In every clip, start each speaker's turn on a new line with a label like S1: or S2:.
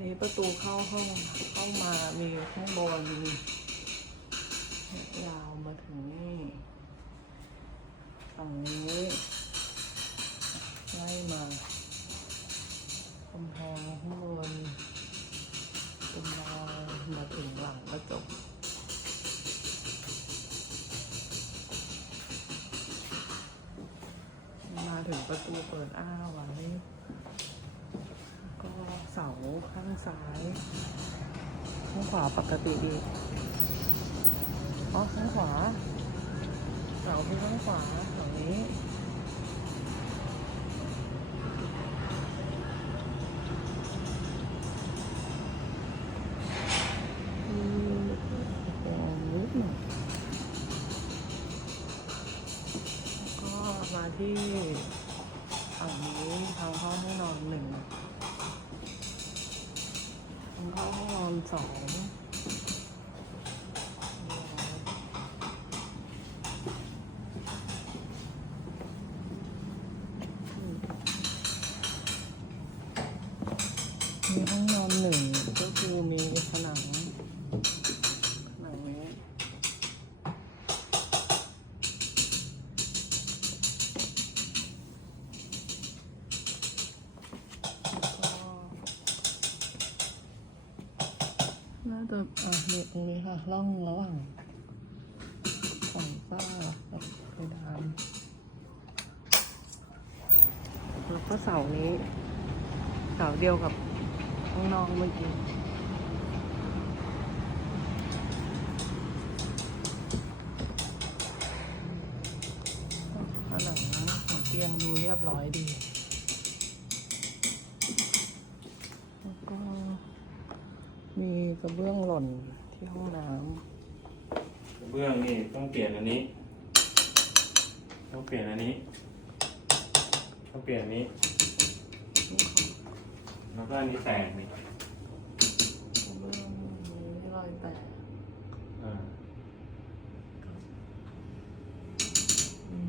S1: นี่ประตูเข้าห้องเข้ามามีข้างบนมียาวมาถึงนี่ฝั่งนี้ไล่มากำแพงข้างบนเป็นยาวมาถึงหลังกระจกมาถึงประตูเปิดอ้าไว้ ข้างซ้าย ข้างขวาปกติดีอ๋อข้างขวาเสาที่ข้างขวาฝั่งนี้อืมแดงนิดหน่อยก็มาที่ฝั่งนี้ทางเข้าห้องนอนหนึ่ง อง จะอะเนี่ตรงนี้ค่ะร่องระหว่างฝั่งฝ้ากับเพดานแล้วก็เสานี้เสาเดียวกับข้างนอกเมื่อกี้ผนังของเตียงดูเรียบร้อยดี แล้วก็ มีกระเบื้องหล่นที่ห้องน้
S2: กระเบื้องนี่ต้องเปลี่ยนอันนี้ ต้องเปลี่ยนอันนี้ ต้องเปลี่ยนอันนี้ำแล้วก็อันนี้แตกนี่
S1: กระเบื้องมีรอยแตก
S2: อ่า
S1: อืม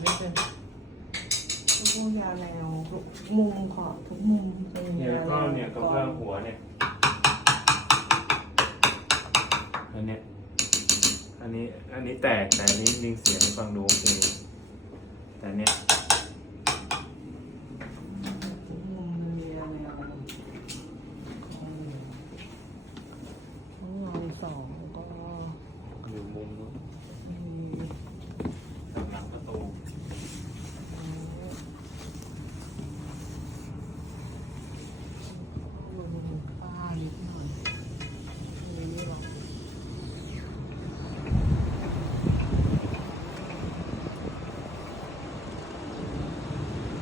S1: ไม่เป็นทุกมุมยาแนว ทุกมุมขอบทุกมุมเป็น
S2: เนี่ยแล้วก็เนี่ยกระเบื้องหัวเนี่ยอันเนี้ยอันนี้อันนี้แตกแต่อันนี้ลิงเสียงให้ฟังดูโอเคแต่เนี้ย
S1: ทุกมุมมันมียาแนวห้องนอนสองก็
S2: อยู่มุมนู้น
S1: มี
S2: หลังประตู
S1: ลงป้านิดหน่อยไม่นี่หรอก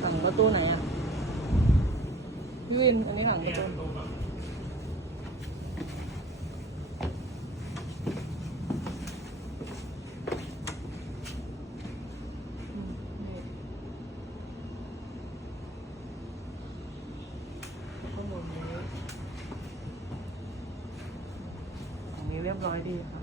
S1: หลั งประตูไหนอะพี่วินอันนี้หลังประตูข้างบนนี้อันนี้เรียบร้อยดีค่ะ